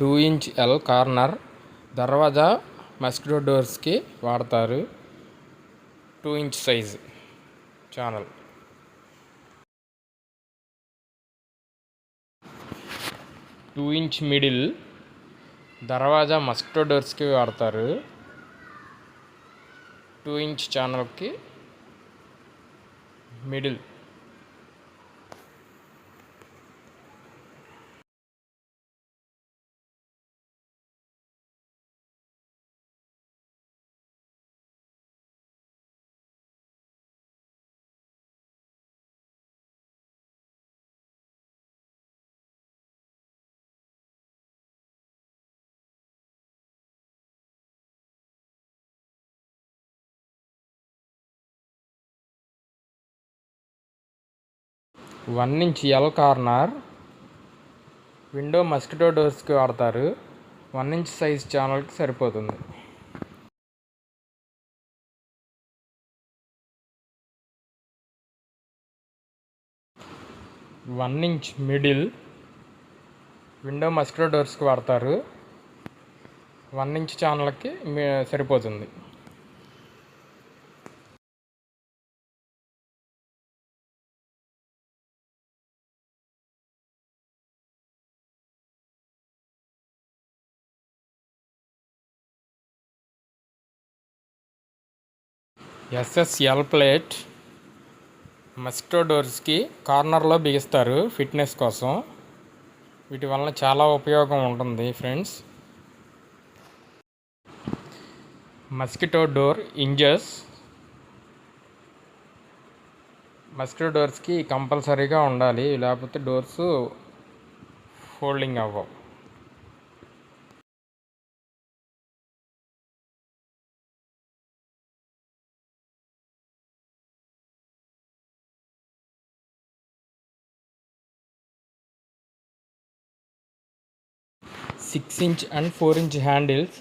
2" L corner దర్వాజా mosquito డోర్స్కి వాడతారు. 2" సైజ్ ఛానల్. 2" మిడిల్ దర్వాజా మస్కిటో డోర్స్కి వాడతారు. 2" ఛానల్కి middle. "1" L corner window mosquito డోర్స్కి వాడతారు. 1" సైజ్ ఛానల్కి సరిపోతుంది. 1" మిడిల్ విండో మస్కిటో డోర్స్కి వాడతారు. 1" ఛానల్కి సరిపోతుంది. SSL ప్లేట్ మస్కిటో డోర్స్కి కార్నర్లో బిగిస్తారు ఫిట్నెస్ కోసం. వీటి వలన చాలా ఉపయోగం ఉంటుంది ఫ్రెండ్స్. మస్కిటో డోర్ ఇంజెస్ మస్కిటో డోర్స్కి కంపల్సరీగా ఉండాలి, లేకపోతే డోర్స్ ఫోల్డింగ్ అవ్వవు. "6" అండ్ 4" హ్యాండిల్స్.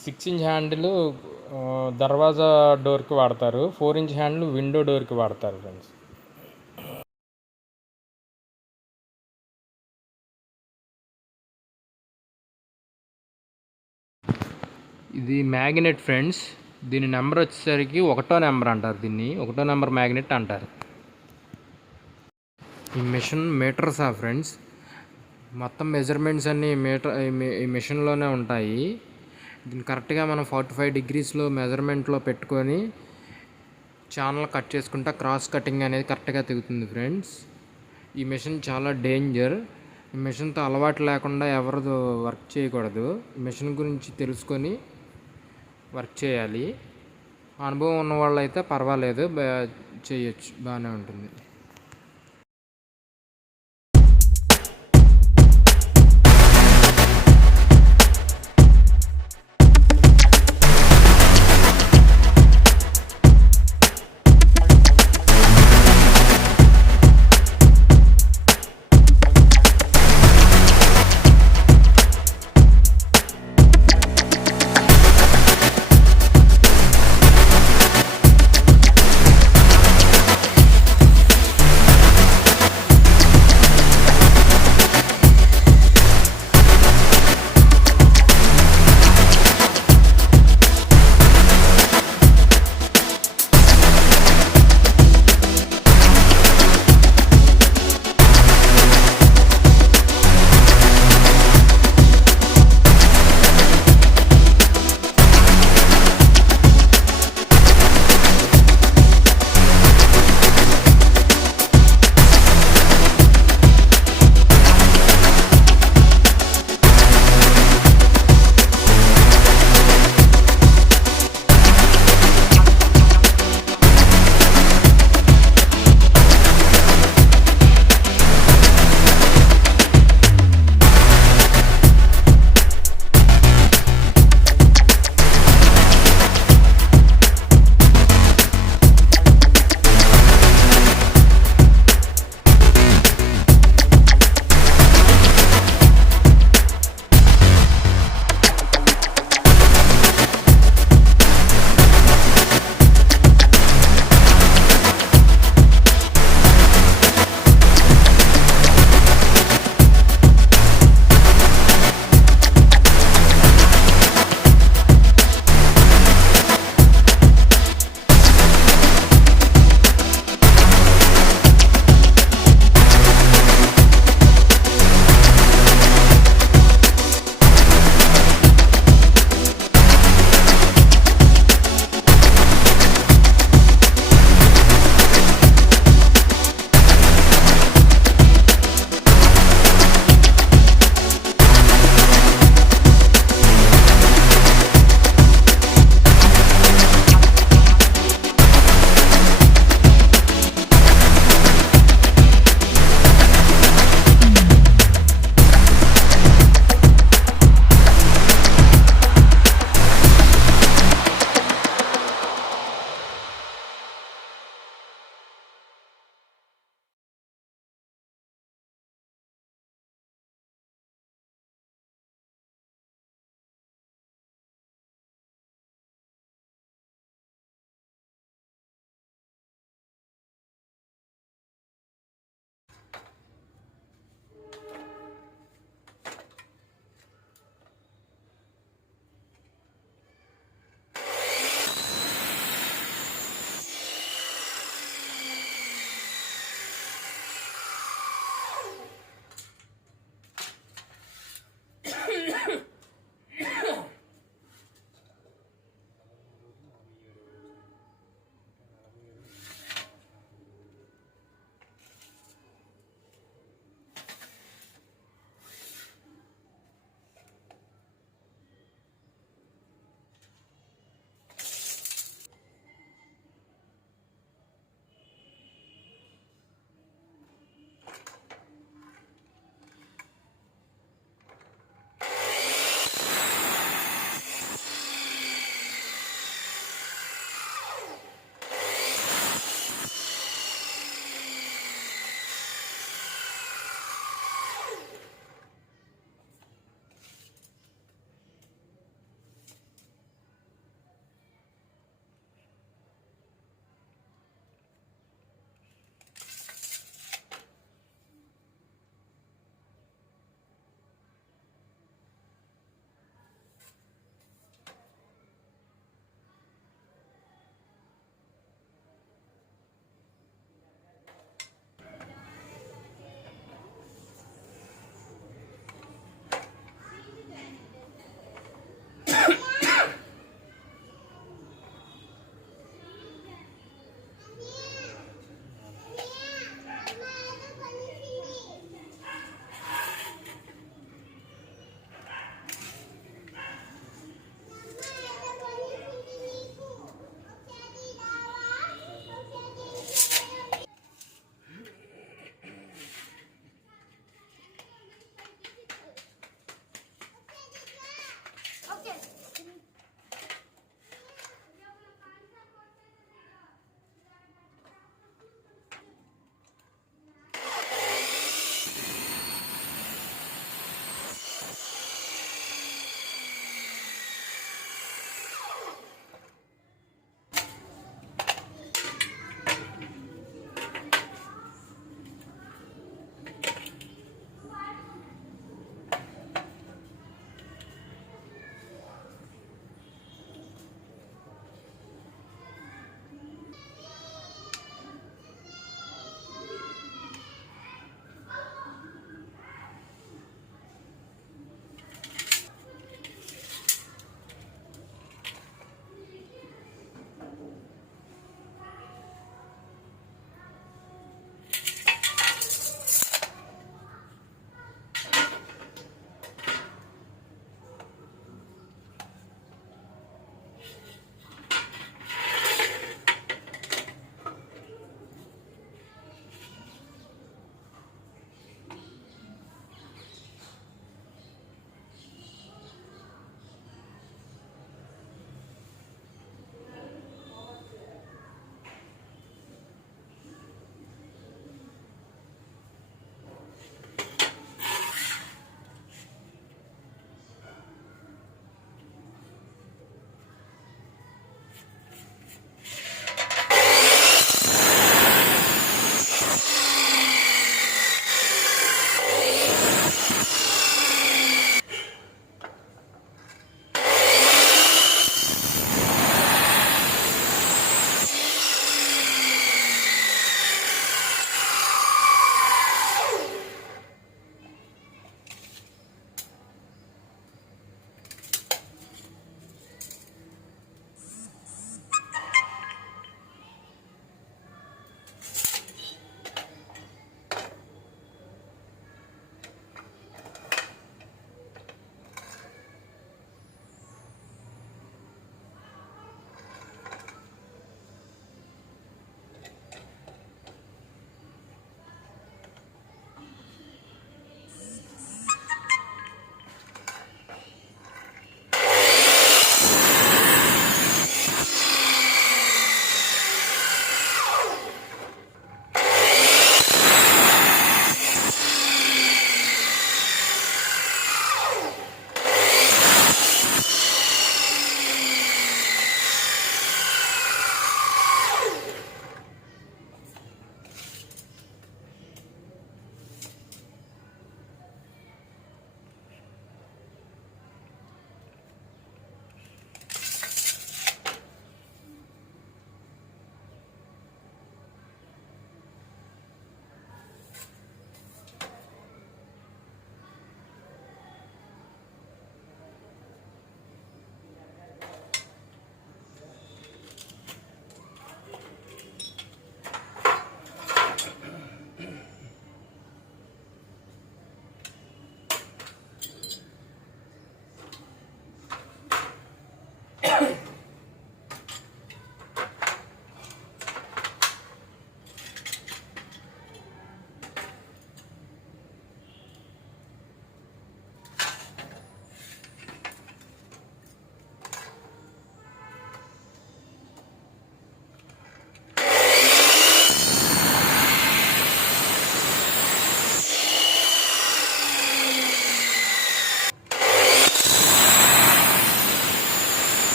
6" హ్యాండిల్ దర్వాజా డోర్కి వాడతారు. 4" హ్యాండిల్ విండో డోర్కి వాడతారు ఫ్రెండ్స్. ఇది మ్యాగ్నెట్ ఫ్రెండ్స్. దీని నెంబర్ వచ్చేసరికి 1వ నెంబర్ అంటారు. దీన్ని 1వ నెంబర్ మ్యాగ్నెట్ అంటారు. ఈ మిషన్ మీటర్సా ఫ్రెండ్స్. మొత్తం మెజర్మెంట్స్ అన్నీ ఈ మిషన్లోనే ఉంటాయి. దీన్ని కరెక్ట్గా మనం 45 degreesలో మెజర్మెంట్లో పెట్టుకొని ఛానల్ కట్ చేసుకుంటా క్రాస్ కటింగ్ అనేది కరెక్ట్గా తెగుతుంది ఫ్రెండ్స్. ఈ మిషన్ చాలా డేంజర్. ఈ మిషన్తో అలవాటు లేకుండా ఎవరు వర్క్ చేయకూడదు. ఈ మిషన్ గురించి తెలుసుకొని వర్క్ చేయాలి. అనుభవం ఉన్న వాళ్ళు అయితే పర్వాలేదు, చేయొచ్చు, బాగానే ఉంటుంది.